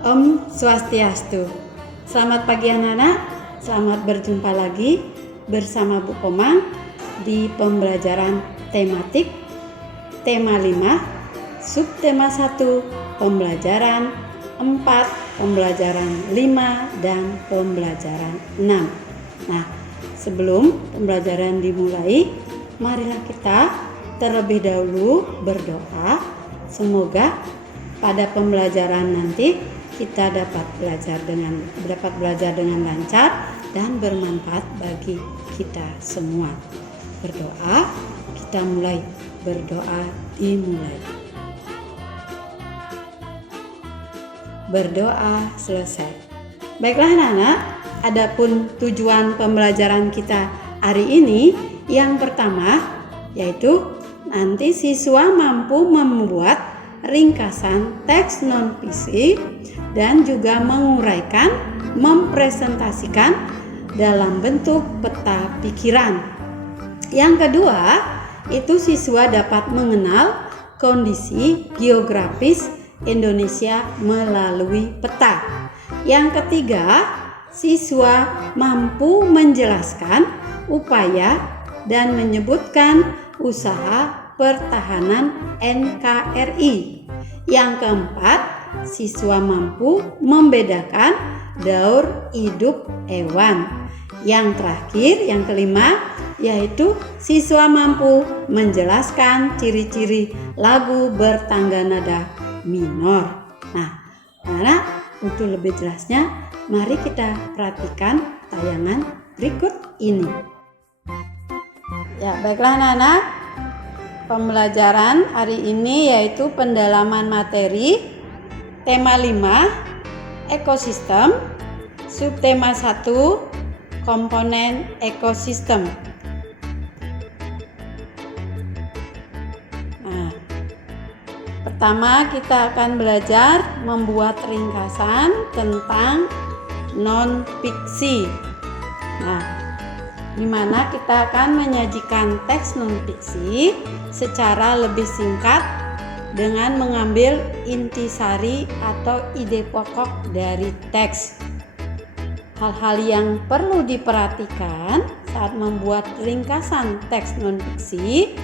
Om Swastiastu. Selamat pagi anak-anak, selamat berjumpa lagi bersama Bu Komang di pembelajaran tematik tema 5, subtema 1, pembelajaran 4, pembelajaran 5, dan pembelajaran 6. Nah, sebelum pembelajaran dimulai, marilah kita terlebih dahulu berdoa. Semoga pada pembelajaran nanti kita dapat belajar dengan lancar dan bermanfaat bagi kita semua. Berdoa, kita mulai. Berdoa dimulai. Berdoa selesai. Baiklah anak-anak, adapun tujuan pembelajaran kita hari ini yang pertama yaitu nanti siswa mampu membuat ringkasan teks non-fiksi dan juga menguraikan, mempresentasikan dalam bentuk peta pikiran. Yang kedua, itu siswa dapat mengenal kondisi geografis Indonesia melalui peta. Yang ketiga, siswa mampu menjelaskan upaya dan menyebutkan usaha pertahanan NKRI. Yang keempat, siswa mampu membedakan daur hidup hewan. Yang terakhir, yang kelima, yaitu siswa mampu menjelaskan ciri-ciri lagu bertangga nada minor. Nah, anak-anak, untuk lebih jelasnya, mari kita perhatikan tayangan berikut ini. Ya, baiklah anak-anak, pembelajaran hari ini yaitu pendalaman materi tema 5 ekosistem, subtema 1 komponen ekosistem. Nah, pertama kita akan belajar membuat ringkasan tentang non-fiksi. Nah, di mana kita akan menyajikan teks non-fiksi secara lebih singkat dengan mengambil intisari atau ide pokok dari teks. Hal-hal yang perlu diperhatikan saat membuat ringkasan teks non-fiksi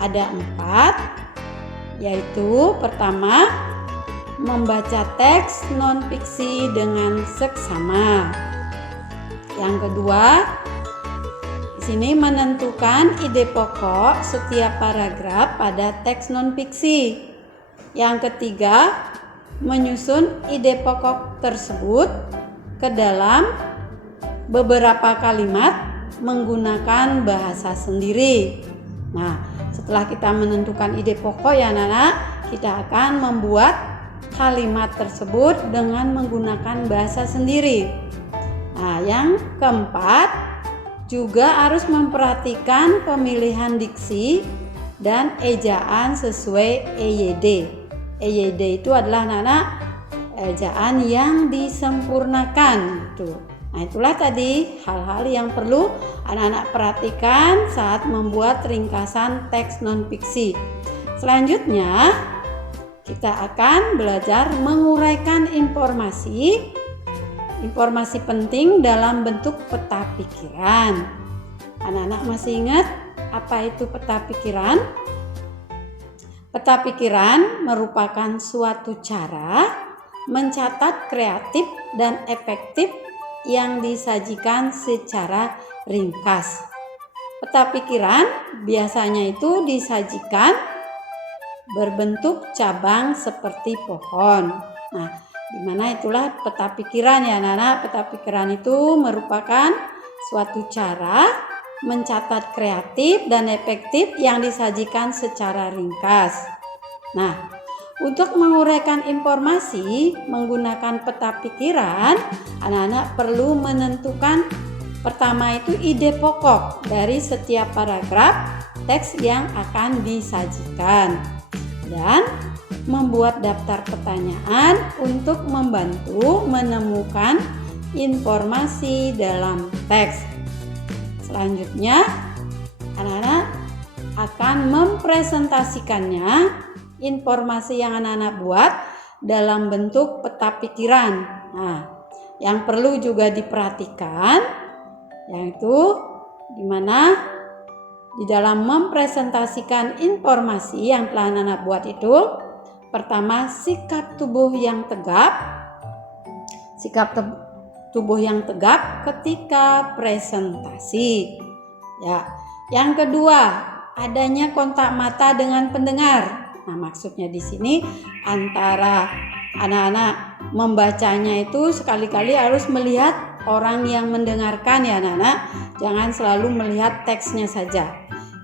ada 4, yaitu pertama, membaca teks non-fiksi dengan seksama. Yang kedua, sini menentukan ide pokok setiap paragraf pada teks non-fiksi. Yang ketiga, menyusun ide pokok tersebut ke dalam beberapa kalimat menggunakan bahasa sendiri. Nah, setelah kita menentukan ide pokok ya anak-anak, kita akan membuat kalimat tersebut dengan menggunakan bahasa sendiri. Nah, yang keempat, juga harus memperhatikan pemilihan diksi dan ejaan sesuai EYD. EYD itu adalah anak-anak ejaan yang disempurnakan. Nah, itulah tadi hal-hal yang perlu anak-anak perhatikan saat membuat ringkasan teks non-fiksi. Selanjutnya, kita akan belajar menguraikan informasi penting dalam bentuk peta pikiran. Anak-anak masih ingat apa itu peta pikiran? Peta pikiran merupakan suatu cara mencatat kreatif dan efektif yang disajikan secara ringkas. Peta pikiran biasanya itu disajikan berbentuk cabang seperti pohon. Nah, dimana itulah peta pikiran ya anak-anak. Peta pikiran itu merupakan suatu cara mencatat kreatif dan efektif yang disajikan secara ringkas. Nah, untuk menguraikan informasi menggunakan peta pikiran, anak-anak perlu menentukan pertama itu ide pokok dari setiap paragraf teks yang akan disajikan dan membuat daftar pertanyaan untuk membantu menemukan informasi dalam teks. Selanjutnya, anak-anak akan mempresentasikannya informasi yang anak-anak buat dalam bentuk peta pikiran. Nah, yang perlu juga diperhatikan yaitu di mana di dalam mempresentasikan informasi yang telah Anak buat itu, pertama sikap tubuh yang tegap, tubuh yang tegap ketika presentasi. Ya, yang kedua, adanya kontak mata dengan pendengar. Nah, maksudnya di sini antara anak-anak membacanya itu sekali-kali harus melihat orang yang mendengarkan ya anak-anak, jangan selalu melihat teksnya saja.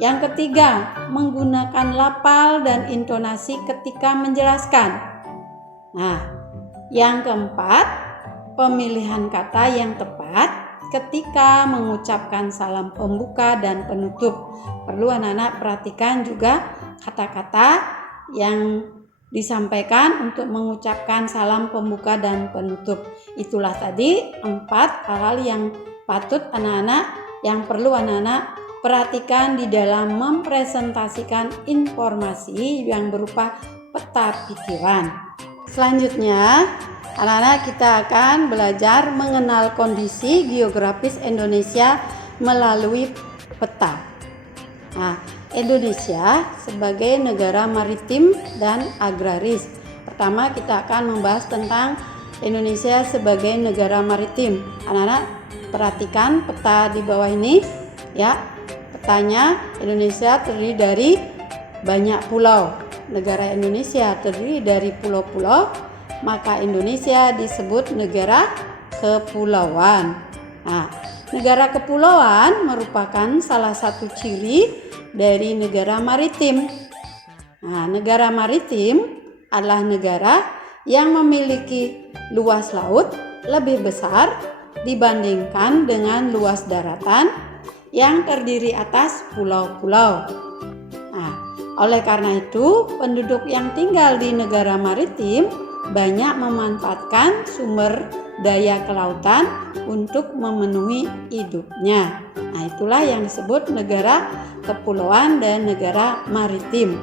Yang ketiga, menggunakan lafal dan intonasi ketika menjelaskan. Nah, yang keempat, pemilihan kata yang tepat ketika mengucapkan salam pembuka dan penutup. Perlu anak-anak perhatikan juga kata-kata yang disampaikan untuk mengucapkan salam pembuka dan penutup. Itulah tadi 4 hal yang patut anak-anak, yang perlu anak-anak perhatikan di dalam mempresentasikan informasi yang berupa peta pikiran. Selanjutnya, anak-anak kita akan belajar mengenal kondisi geografis Indonesia melalui peta. Nah, Indonesia sebagai negara maritim dan agraris. Pertama kita akan membahas tentang Indonesia sebagai negara maritim. Anak-anak perhatikan peta di bawah ini ya. Petanya Indonesia terdiri dari banyak pulau. Negara Indonesia terdiri dari pulau-pulau, maka Indonesia disebut negara kepulauan. Nah, negara kepulauan merupakan salah satu ciri dari negara maritim. Nah, negara maritim adalah negara yang memiliki luas laut lebih besar dibandingkan dengan luas daratan yang terdiri atas pulau-pulau. Nah, oleh karena itu, penduduk yang tinggal di negara maritim banyak memanfaatkan sumber daya kelautan untuk memenuhi hidupnya. Nah, itulah yang disebut negara kepulauan dan negara maritim.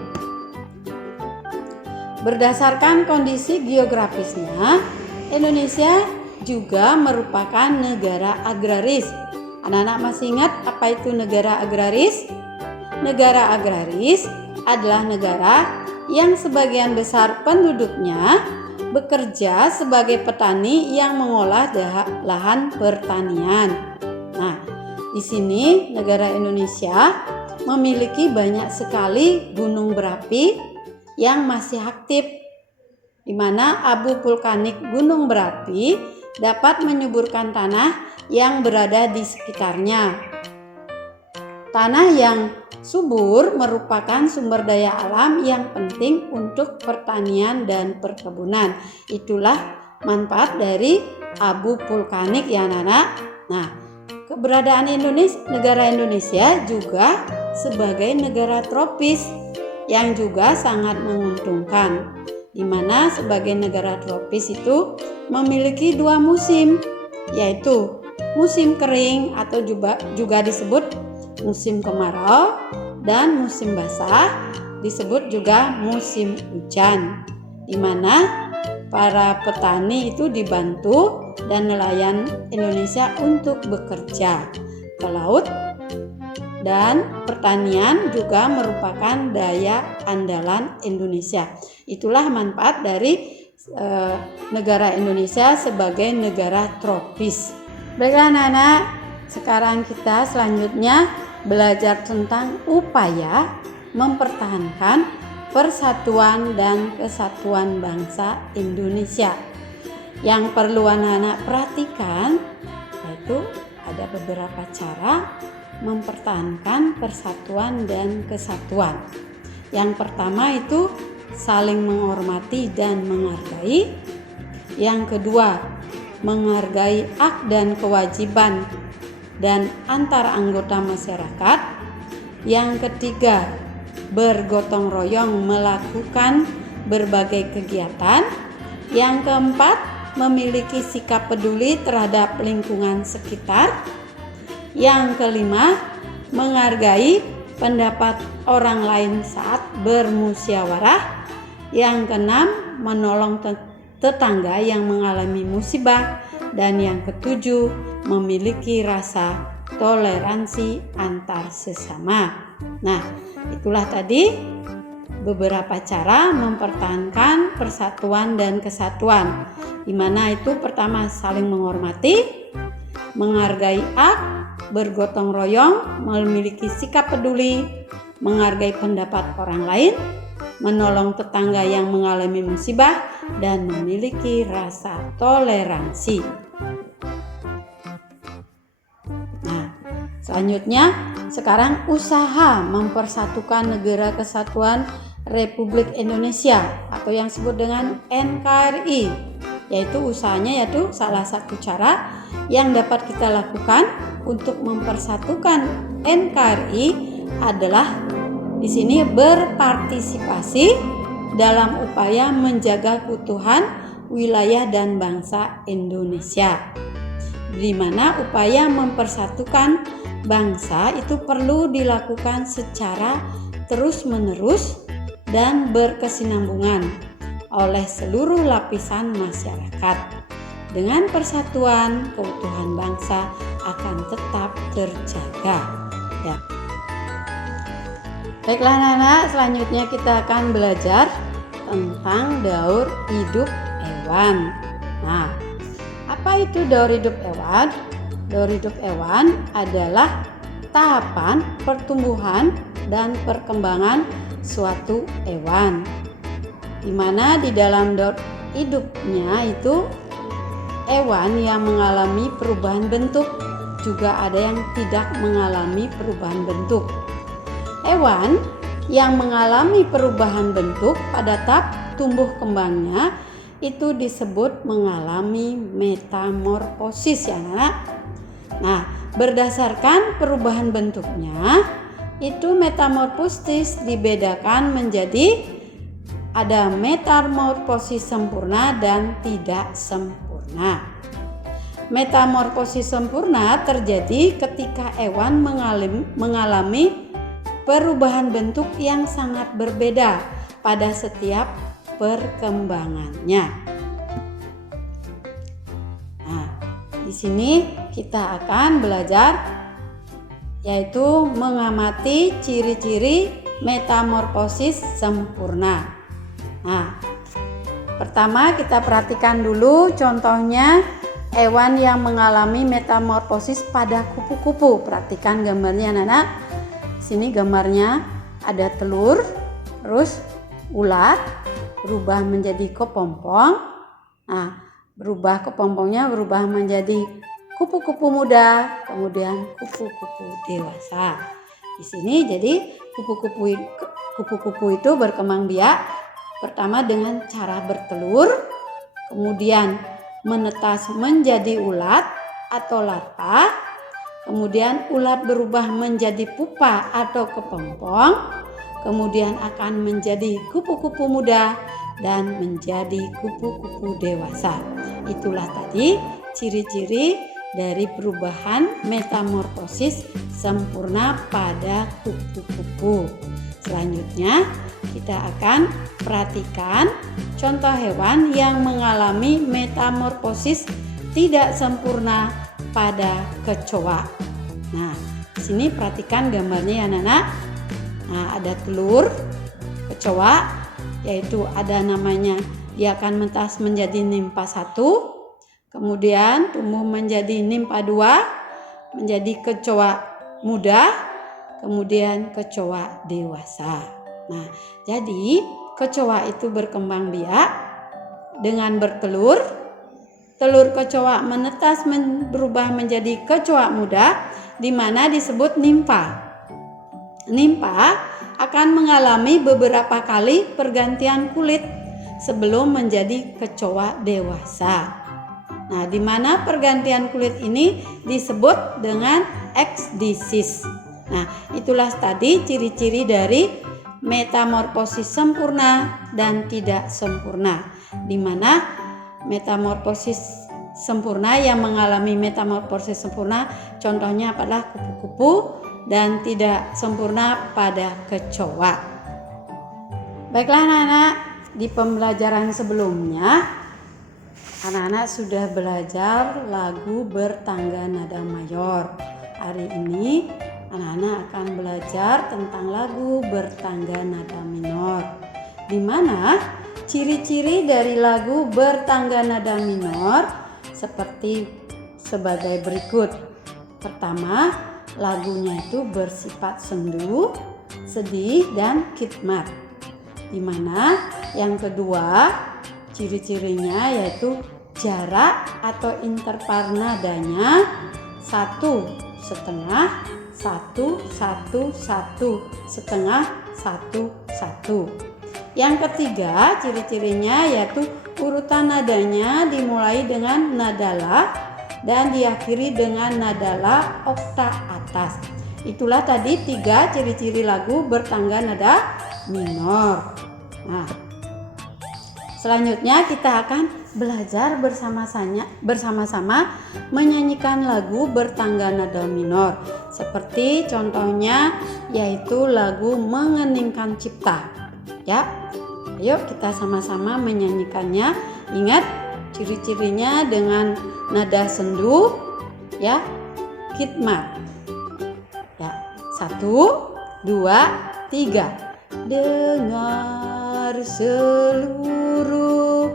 Berdasarkan kondisi geografisnya, Indonesia juga merupakan negara agraris. Anak-anak masih ingat apa itu negara agraris? Negara agraris adalah negara yang sebagian besar penduduknya bekerja sebagai petani yang mengolah lahan pertanian. Nah, di sini negara Indonesia memiliki banyak sekali gunung berapi yang masih aktif, di mana abu vulkanik gunung berapi dapat menyuburkan tanah yang berada di sekitarnya. Tanah yang subur merupakan sumber daya alam yang penting untuk pertanian dan perkebunan. Itulah manfaat dari abu vulkanik ya anak-anak. Nah, keberadaan negara Indonesia juga sebagai negara tropis yang juga sangat menguntungkan, di mana sebagai negara tropis itu memiliki 2 musim, yaitu musim kering atau juga disebut musim kemarau, dan musim basah disebut juga musim hujan, di mana para petani itu dibantu dan nelayan Indonesia untuk bekerja ke laut, dan pertanian juga merupakan daya andalan Indonesia. Itulah manfaat dari negara Indonesia sebagai negara tropis. Baiklah anak-anak, sekarang kita selanjutnya belajar tentang upaya mempertahankan persatuan dan kesatuan bangsa Indonesia. Yang perlu anak-anak perhatikan yaitu ada beberapa cara mempertahankan persatuan dan kesatuan. Yang pertama itu saling menghormati dan menghargai. Yang kedua, menghargai hak dan kewajiban dan antar anggota masyarakat. Yang ketiga, bergotong royong melakukan berbagai kegiatan. Yang keempat, memiliki sikap peduli terhadap lingkungan sekitar. Yang kelima, menghargai pendapat orang lain saat bermusyawarah. Yang keenam, menolong tetangga yang mengalami musibah, dan yang ketujuh, memiliki rasa toleransi antar sesama. Nah, itulah tadi beberapa cara mempertahankan persatuan dan kesatuan, di mana itu pertama saling menghormati, menghargai hak, bergotong royong, memiliki sikap peduli, menghargai pendapat orang lain, menolong tetangga yang mengalami musibah, dan memiliki rasa toleransi. Nah, selanjutnya sekarang usaha mempersatukan Negara Kesatuan Republik Indonesia atau yang disebut dengan NKRI, yaitu usahanya yaitu salah satu cara yang dapat kita lakukan untuk mempersatukan NKRI adalah di sini berpartisipasi dalam upaya menjaga keutuhan wilayah dan bangsa Indonesia, di mana upaya mempersatukan bangsa itu perlu dilakukan secara terus-menerus dan berkesinambungan oleh seluruh lapisan masyarakat. Dengan persatuan, keutuhan bangsa akan tetap terjaga. Ya. Baiklah anak-anak, selanjutnya kita akan belajar tentang daur hidup hewan. Nah, apa itu daur hidup hewan? Daur hidup hewan adalah tahapan pertumbuhan dan perkembangan suatu hewan, di mana di dalam daur hidupnya itu hewan yang mengalami perubahan bentuk, juga ada yang tidak mengalami perubahan bentuk. Hewan yang mengalami perubahan bentuk pada tahap tumbuh kembangnya itu disebut mengalami metamorfosis ya anak. Nah, berdasarkan perubahan bentuknya itu metamorfosis dibedakan menjadi ada metamorfosis sempurna dan tidak sempurna. Metamorfosis sempurna terjadi ketika hewan mengalami perubahan bentuk yang sangat berbeda pada setiap perkembangannya. Nah, di sini kita akan belajar yaitu mengamati ciri-ciri metamorfosis sempurna. Nah, pertama kita perhatikan dulu contohnya hewan yang mengalami metamorfosis pada kupu-kupu. Perhatikan gambarnya anak-anak. Sini gambarnya ada telur, terus ulat berubah menjadi kepompong. Nah, kepompongnya berubah menjadi kupu-kupu muda, kemudian kupu-kupu dewasa. Di sini jadi kupu-kupu itu berkembang biak pertama dengan cara bertelur, kemudian menetas menjadi ulat atau larva, kemudian ulat berubah menjadi pupa atau kepompong, kemudian akan menjadi kupu-kupu muda dan menjadi kupu-kupu dewasa. Itulah tadi ciri-ciri dari perubahan metamorfosis sempurna pada kupu-kupu. Selanjutnya kita akan perhatikan contoh hewan yang mengalami metamorfosis tidak sempurna pada kecoa. Nah, di sini perhatikan gambarnya ya anak-anak. Nah, ada telur kecoa, yaitu ada namanya dia akan menetas menjadi nimpa 1, kemudian tumbuh menjadi nimpa 2, menjadi kecoa muda, kemudian kecoa dewasa. Nah, jadi kecoa itu berkembang biak dengan bertelur. Telur kecoa menetas berubah menjadi kecoa muda, di mana disebut nimpa. Nimpa akan mengalami beberapa kali pergantian kulit sebelum menjadi kecoa dewasa. Nah, di mana pergantian kulit ini disebut dengan ekdisis. Nah, itulah tadi ciri-ciri dari metamorfosis sempurna dan tidak sempurna, di mana metamorfosis sempurna yang mengalami metamorfosis sempurna contohnya adalah kupu-kupu dan tidak sempurna pada kecoa. Baiklah anak-anak, di pembelajaran sebelumnya anak-anak sudah belajar lagu bertangga nada mayor. Hari ini anak-anak akan belajar tentang lagu bertangga nada minor. Di mana ciri-ciri dari lagu bertangga nada minor sebagai berikut. Pertama, lagunya itu bersifat sendu, sedih, dan khidmat. Di mana yang kedua, ciri-cirinya yaitu jarak atau interval nadanya 1,5, 1, 1, 1, setengah, 1, 1. Yang ketiga, ciri-cirinya yaitu urutan nadanya dimulai dengan nada la dan diakhiri dengan nada la oktav atas. Itulah tadi 3 ciri-ciri lagu bertangga nada minor. Nah, selanjutnya kita akan belajar bersama-sama menyanyikan lagu bertangga nada minor. Seperti contohnya yaitu lagu Mengeningkan Cipta. Ya, ayo kita sama-sama menyanyikannya. Ingat ciri-cirinya dengan nada sendu, ya, khidmat. Ya, 1, 2, 3. Dengar seluruh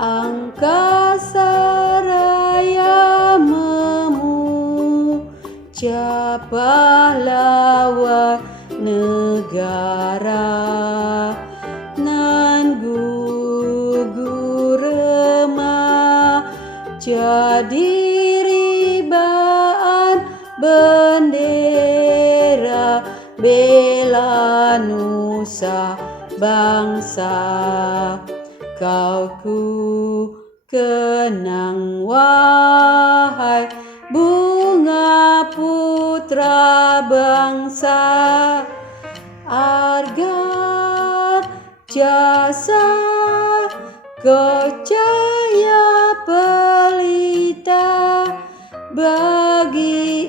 angkasa raya memuja pahlawan negara nan gugur jadi ribaan bendera bela nusa bangsa. Kau ku kenang wahai bunga putra bangsa, arga jasa kau cahaya pelita bagi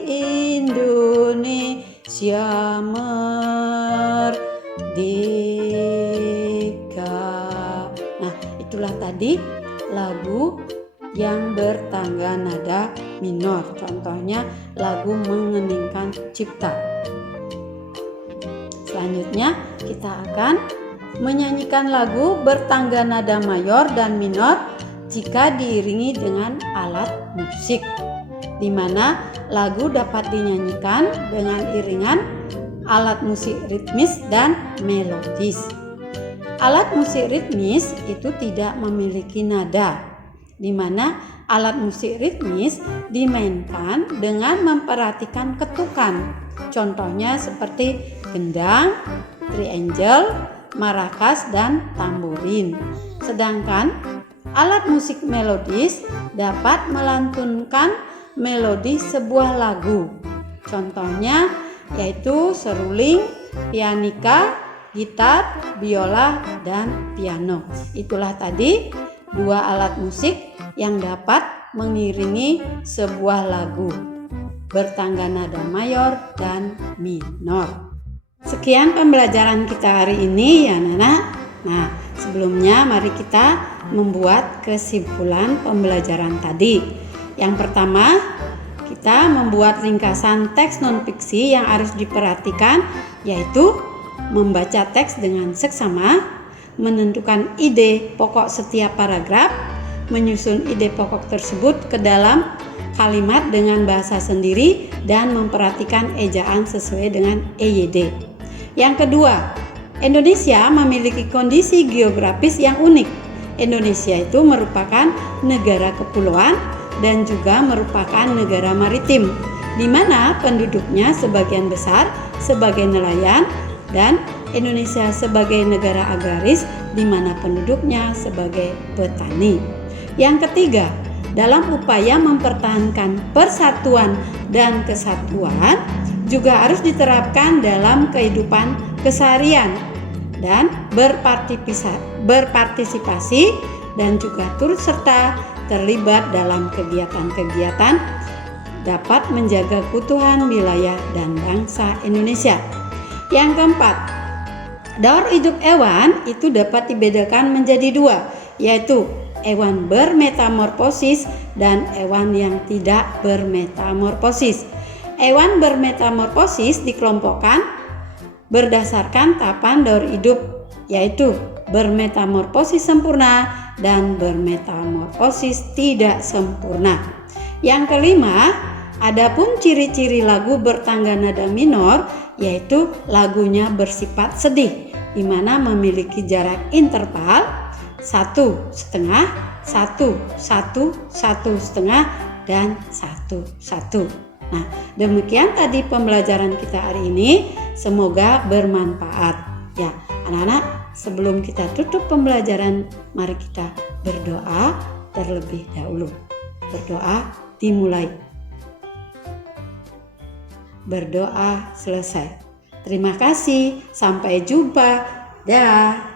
Indonesia merdeka. Nah, itulah tadi lagu yang bertangga nada minor. Contohnya lagu Mengeningkan Cipta. Selanjutnya kita akan menyanyikan lagu bertangga nada mayor dan minor jika diiringi dengan alat musik, di mana lagu dapat dinyanyikan dengan iringan alat musik ritmis dan melodis. Alat musik ritmis itu tidak memiliki nada, di mana alat musik ritmis dimainkan dengan memperhatikan ketukan. Contohnya seperti gendang, triangle, maracas, dan tamborin. Sedangkan alat musik melodis dapat melantunkan melodi sebuah lagu. Contohnya yaitu seruling, pianika, gitar, biola, dan piano. Itulah tadi 2 alat musik yang dapat mengiringi sebuah lagu bertangga nada mayor dan minor. Sekian pembelajaran kita hari ini ya anak-anak. Nah, sebelumnya mari kita membuat kesimpulan pembelajaran tadi. Yang pertama, kita membuat ringkasan teks non-fiksi yang harus diperhatikan, yaitu membaca teks dengan seksama, menentukan ide pokok setiap paragraf, menyusun ide pokok tersebut ke dalam kalimat dengan bahasa sendiri, dan memperhatikan ejaan sesuai dengan EYD. Yang kedua, Indonesia memiliki kondisi geografis yang unik. Indonesia itu merupakan negara kepulauan dan juga merupakan negara maritim, di mana penduduknya sebagian besar sebagai nelayan, dan Indonesia sebagai negara agraris, di mana penduduknya sebagai petani. Yang ketiga, dalam upaya mempertahankan persatuan dan kesatuan juga harus diterapkan dalam kehidupan keseharian dan berpartisipasi dan juga turut serta terlibat dalam kegiatan-kegiatan dapat menjaga keutuhan wilayah dan bangsa Indonesia. Yang keempat, daur hidup hewan itu dapat dibedakan menjadi 2, yaitu hewan bermetamorfosis dan hewan yang tidak bermetamorfosis. Hewan bermetamorfosis dikelompokkan berdasarkan tahapan daur hidup, yaitu bermetamorfosis sempurna dan bermetamorfosis tidak sempurna. Yang kelima, adapun ciri-ciri lagu bertangga nada minor, yaitu lagunya bersifat sedih, di mana memiliki jarak interval 1,5, 1, 1, 1,5, dan 1, 1. Nah, demikian tadi pembelajaran kita hari ini. Semoga bermanfaat. Ya, anak-anak, sebelum kita tutup pembelajaran, mari kita berdoa terlebih dahulu. Berdoa dimulai. Berdoa selesai. Terima kasih. Sampai jumpa. Dah.